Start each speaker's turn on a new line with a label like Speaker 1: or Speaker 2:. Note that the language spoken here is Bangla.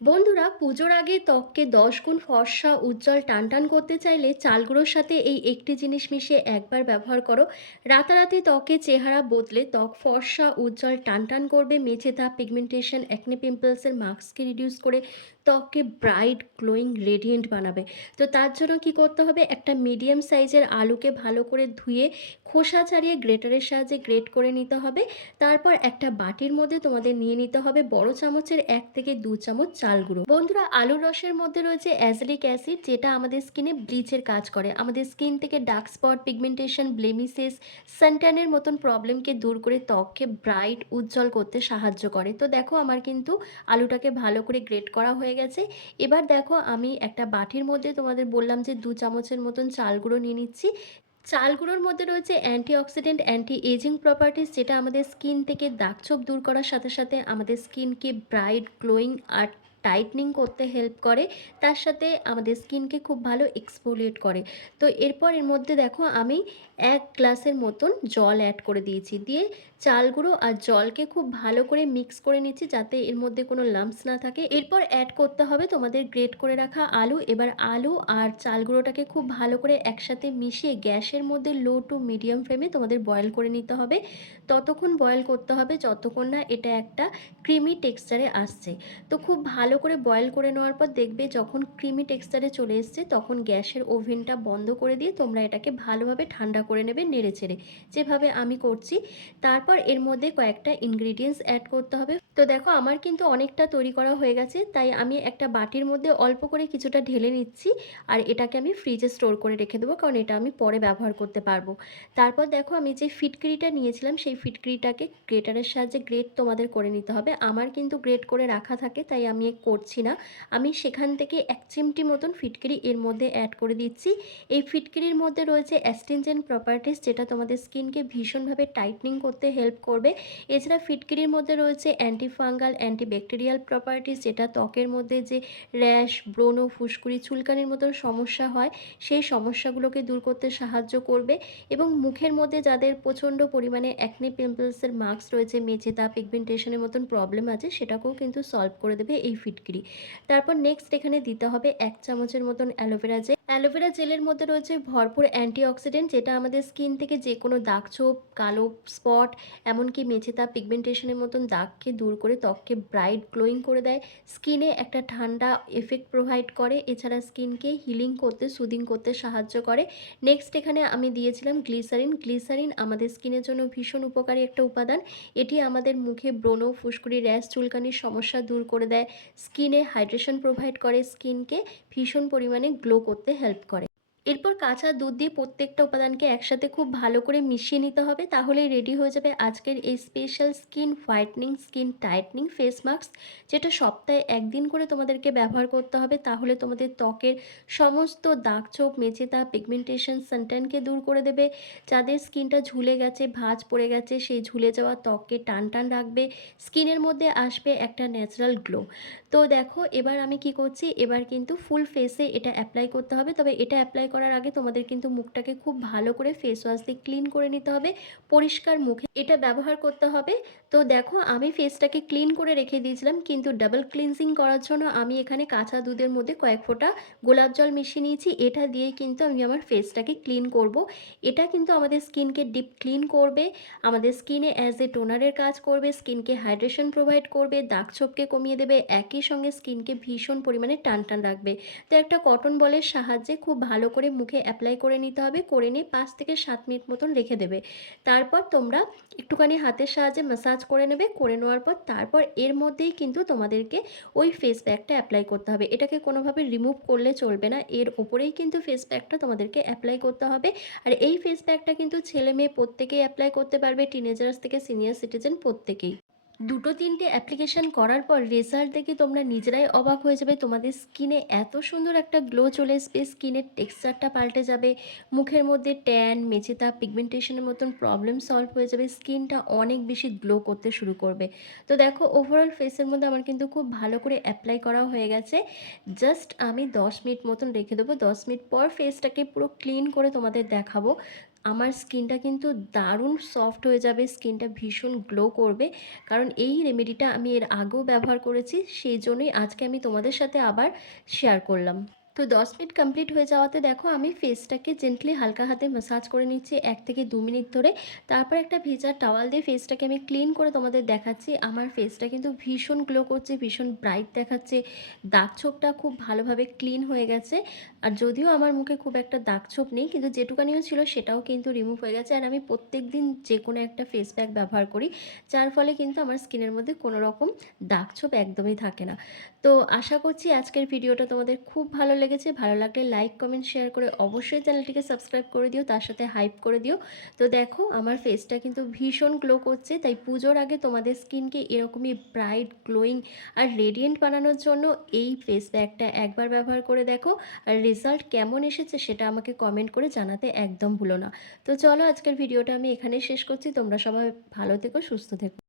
Speaker 1: বন্ধুরা, পুজোর আগে ত্বককে দশ গুণ ফর্সা, উজ্জ্বল টান টান করতে চাইলে চালগুলোর সাথে এই একটি জিনিস মিশিয়ে একবার ব্যবহার করো। রাতারাতি ত্বকে চেহারা বদলে ত্বক ফর্সা, উজ্জ্বল, টানটান করবে মেঝে পিগমেন্টেশন অ্যাকনে পিম্পলসের মাস্ককে রিডিউস করে ত্বককে ব্রাইট, গ্লোয়িং, রেডিয়েন্ট বানাবে। তো তার জন্য কি করতে হবে? একটা মিডিয়াম সাইজের আলুকে ভালো করে ধুয়ে খোসা ছাড়িয়ে গ্রেটারের সাহায্যে গ্রেট করে নিতে হবে। তারপর একটা বাটির মধ্যে তোমাদের নিয়ে নিতে হবে বড় চামচের এক থেকে দু চামচ চাল গুঁড়ো। বন্ধুরা, আলুর রসের মধ্যে রয়েছে অ্যাজলিক অ্যাসিড, যেটা আমাদের স্কিনে ব্লিচের কাজ করে। আমাদের স্কিন থেকে ডার্ক স্পট, পিগমেন্টেশন, ব্লেমিসেস, সানট্যানের মতন প্রবলেমকে দূর করে ত্বককে ব্রাইট, উজ্জ্বল করতে সাহায্য করে। তো দেখো, আমার কিন্তু আলুটাকে ভালো করে গ্রেট করা হয়ে গেছে। এবার দেখো আমি একটা বাটির মধ্যে তোমাদের বললাম যে দু চামচের মতন চাল গুঁড়ো নিয়ে নিচ্ছি। চালগুলোর মধ্যে রয়েছে অ্যান্টিঅক্সিডেন্ট অ্যান্টি এজিং প্রপার্টিস যেটা আমাদের স্কিন থেকে দাগছোপ দূর করার সাথে সাথে আমাদের স্কিনকে ব্রাইট গ্লোয়িং আর টাইটনিং করতে হেল্প করে। তার সাথে আমাদের স্কিনকে খুব ভালো এক্সফোলিয়েট করে। তো এরপর এর মধ্যে দেখো আমি এক গ্লাসের মতন জল অ্যাড করে দিয়েছি। দিয়ে চাল গুঁড়ো আর জলকে খুব ভালো করে মিক্স করে নিচ্ছি যাতে এর মধ্যে কোনো লাম্পস না থাকে। এরপর অ্যাড করতে হবে তোমাদের গ্রেট করে রাখা আলু। এবার আলু আর চাল গুঁড়োটাকে খুব ভালো করে একসাথে মিশিয়ে গ্যাসের মধ্যে লো টু মিডিয়াম ফ্লেমে তোমাদের বয়েল করে নিতে হবে। ততক্ষণ বয়েল করতে হবে, যতক্ষণ না এটা একটা ক্রিমি টেক্সচারে আসছে। তো খুব ভালো করে বয়েল করে নেওয়ার পর দেখবে যখন ক্রিমি টেক্সচারে চলে এসছে, তখন গ্যাসের ওভেনটা বন্ধ করে দিয়ে তোমরা এটাকে ভালোভাবে ঠান্ডা করে নেবে নেড়ে চেড়ে যেভাবে আমি করছি, তারপর এর মধ্যে কয়েকটা ইনগ্রিডিয়েন্টস অ্যাড করতে হবে। তো দেখো, আমার কিন্তু অনেকটা তৈরি করা হয়ে গেছে, তাই আমি একটা বাটির মধ্যে অল্প করে কিছুটা ঢেলে নিচ্ছি আর এটাকে আমি ফ্রিজে স্টোর করে রেখে দেবো, কারণ এটা আমি পরে ব্যবহার করতে পারব। তারপর দেখো, আমি যে ফিটকিরিটা নিয়েছিলাম, সেই ফিটকিরিটাকে গ্রেটারের সাহায্যে গ্রেট তোমাদের করে নিতে হবে। আমার কিন্তু গ্রেট করে রাখা থাকে, তাই আমি করছি না। আমি সেখান থেকে এক চিমটি মতন ফিটকিরি এর মধ্যে অ্যাড করে দিচ্ছি। এই ফিটকিরির মধ্যে রয়েছে অ্যাস্টিনজেন্ট প্রপার্টিস যেটা তোমাদের স্কিনকে ভীষণভাবে টাইটনিং করতে হেল্প করবে। এছাড়া ফিটকিরির মধ্যে রয়েছে অ্যান্টিফাঙ্গাল অ্যান্টিব্যাকটেরিয়াল প্রপার্টিস যেটা ত্বকের মধ্যে যে র্যাশ ব্রণ, ফুসকুড়ি, চুলকানির মতন সমস্যা হয়, সেই সমস্যাগুলোকে দূর করতে সাহায্য করবে। এবং মুখের মধ্যে যাদের প্রচণ্ড পরিমাণে অ্যাকনে পিম্পলসের মার্কস রয়েছে মেচেতা পিগমেন্টেশনের মতন প্রবলেম আছে, সেটাকেও কিন্তু সলভ করে দেবে এই ফিটকিরি। তারপর নেক্সট এখানে দিতে হবে এক চামচের মতন অ্যালোভেরা জেল অ্যালোভেরা জেলের মধ্যে রয়েছে ভরপুর অ্যান্টিঅক্সিডেন্ট যেটা আমাদের স্কিন থেকে যে কোনো দাগছোপ কালো স্পট এমনকি মেঝেতা পিগমেন্টেশনের মতন দাগকে দূর করে ত্বককে ব্রাইট গ্লোয়িং করে দেয়। স্কিনে একটা ঠান্ডা এফেক্ট প্রোভাইড করে, এছাড়া স্কিনকে হিলিং করতে সুদিং করতে সাহায্য করে। নেক্সট এখানে আমি দিয়েছিলাম গ্লিসারিন গ্লিসারিন আমাদের স্কিনের জন্য ভীষণ উপকারী একটা উপাদান। এটি আমাদের মুখে ব্রণ, ফুসকুড়ি, র্যাশ, চুলকানির সমস্যা দূর করে দেয়। স্কিনে হাইড্রেশন প্রোভাইড করে স্কিনকে ভীষণ পরিমাণে গ্লো করতে হেল্প করে। এরপর কাঁচা দুধ দিয়ে প্রত্যেকটা উপাদানকে একসাথে খুব ভালো করে মিশিয়ে নিতে হবে, তাহলেই রেডি হয়ে যাবে আজকের এই special skin whitening skin tightening face mask যেটা সপ্তাহে একদিন করে তোমাদেরকে ব্যবহার করতে হবে, তাহলে তোমাদের ত্বকের সমস্ত দাগ ছোপ মেচেতা পিগমেন্টেশন সানট্যানকে দূর করে দেবে। যাদের স্কিনটা ঝুলে গেছে, ভাঁজ পড়ে গেছে, সেই ঝুলে যাওয়া ত্বককে টান টান রাখবে, স্কিনের মধ্যে আসবে একটা ন্যাচারাল গ্লো তো দেখো, এবার আমি কি করছি, এবার কিন্তু ফুল ফেসে এটা অ্যাপ্লাই করতে হবে, তবে এটা অ্যাপ্লাই করার আগে তোমাদের কিন্তু মুখটাকে খুব ভালো করে ফেস ওয়াশ দিয়ে ক্লিন করে নিতে হবে, পরিষ্কার মুখে। এটা ব্যবহার করতে হবে। তো দেখো, আমি ফেসটাকে ক্লিন করে রেখে দিয়েছিলাম, কিন্তু ডাবল ক্লিনজিং করার জন্য আমি এখানে কাঁচা দুধের মধ্যে কয়েক ফোঁটা গোলাপ জল মিশিয়ে নিয়েছি। এটা দিয়ে কিন্তু আমি আমার ফেসটাকে ক্লিন করব। এটা কিন্তু আমাদের স্কিনকে ডিপ ক্লিন করবে, আমাদের স্কিনে অ্যাজ এ টোনারের কাজ করবে স্কিনকে হাইড্রেশন প্রোভাইড করবে, দাগ ছোপকে কমিয়ে দেবে, একই সঙ্গে স্কিনকে ভীষণ পরিমাণে টান টান রাখবে। তো একটা কটন বলের সাহায্যে খুব ভালো করে মুখে অ্যাপ্লাই করে নিতে হবে, করে নিয়ে পাঁচ থেকে সাত মিনিট মতন রেখে দেবে। তারপর তোমরা একটুখানি হাতের সাহায্যে ম্যাসাজ করে নেবে, করে নেওয়ার পর তারপর এর মধ্যেই কিন্তু তোমাদেরকে ওই ফেস প্যাকটা অ্যাপ্লাই করতে হবে। এটাকে কোনোভাবে রিমুভ করলে চলবে না, এর ওপরেই কিন্তু ফেস প্যাকটা তোমাদেরকে অ্যাপ্লাই করতে হবে। আর এই ফেস প্যাকটা কিন্তু ছেলে মেয়ে প্রত্যেকেই অ্যাপ্লাই করতে পারবে টিনেজার্স থেকে সিনিয়র সিটিজেন প্রত্যেকেই। দুটো তিনটে অ্যাপ্লিকেশন করার পর রেজাল্ট দেখে তোমরা নিজেরাই অবাক হয়ে যাবে। তোমাদের স্কিনে এত সুন্দর একটা গ্লো চলে আসবে স্কিনের টেক্সচারটা পাল্টে যাবে। মুখের মধ্যে ট্যান মেচেতা পিগমেন্টেশনের মতন প্রবলেম সলভ হয়ে যাবে। স্কিনটা অনেক বেশি গ্লো করতে শুরু করবে। তো দেখো ওভারঅল ফেসের মধ্যে আমার কিন্তু খুব ভালো করে অ্যাপ্লাই করা হয়ে গেছে। জাস্ট আমি দশ মিনিট মতন রেখে দেবো। দশ মিনিট পর ফেসটাকে পুরো ক্লিন করে তোমাদের দেখাবো। আমার স্কিনটা কিন্তু দারুণ সফট হয়ে যাবে, স্কিনটা ভীষণ গ্লো করবে। কারণ এই রেমেডিটা আমি এর আগেও ব্যবহার করেছি, সেই জন্যই আজকে আমি তোমাদের সাথে আবার শেয়ার করলাম। তো দশ মিনিট কমপ্লিট হয়ে যাওয়াতে দেখো আমি ফেসটাকে জেন্টলি হালকা হাতে ম্যাসাজ করে নিচ্ছি এক থেকে দু মিনিট ধরে। তারপর একটা ভেজা টাওয়াল দিয়ে ফেসটাকে আমি ক্লিন করে তোমাদের দেখাচ্ছি। আমার ফেসটা কিন্তু ভীষণ গ্লো করছে, ভীষণ ব্রাইট দেখাচ্ছে। দাগ ছোপটা খুব ভালোভাবে ক্লিন হয়ে গেছে। আর যদিও আমার মুখে খুব একটা দাগ ছোপ নেই, কিন্তু যেটুকানিও ছিল সেটাও কিন্তু রিমুভ হয়ে গেছে। আর আমি প্রত্যেক দিন যে কোনো একটা ফেস প্যাক ব্যবহার করি, যার ফলে কিন্তু আমার স্কিনের মধ্যে কোনো রকম দাগ ছোপ একদমই থাকে না। তো আশা করছি আজকের ভিডিওটা তোমাদের খুব ভালো লেগেছে, ভালো লাগলে লাইক কমেন্ট শেয়ার করে অবশ্যই চ্যানেলটিকে সাবস্ক্রাইব করে দিও, তার সাথে হাইপ করে দিও। তো দেখো, আমার ফেসটা কিন্তু ভীষণ গ্লো করছে, তাই পুজোর আগে তোমাদের স্কিনকে এরকমই ব্রাইট গ্লোয়িং আর রেডিয়েন্ট বানানোর জন্য এই ফেস প্যাকটা একবার ব্যবহার করে দেখো। আর রেজাল্ট কেমন এসেছে সেটা আমাকে কমেন্ট করে জানাতে একদম ভুলো না। তো চলো, আজকের ভিডিওটা আমি এখানেই শেষ করছি। তোমরা সবাই ভালো থেকো, সুস্থ থেকো।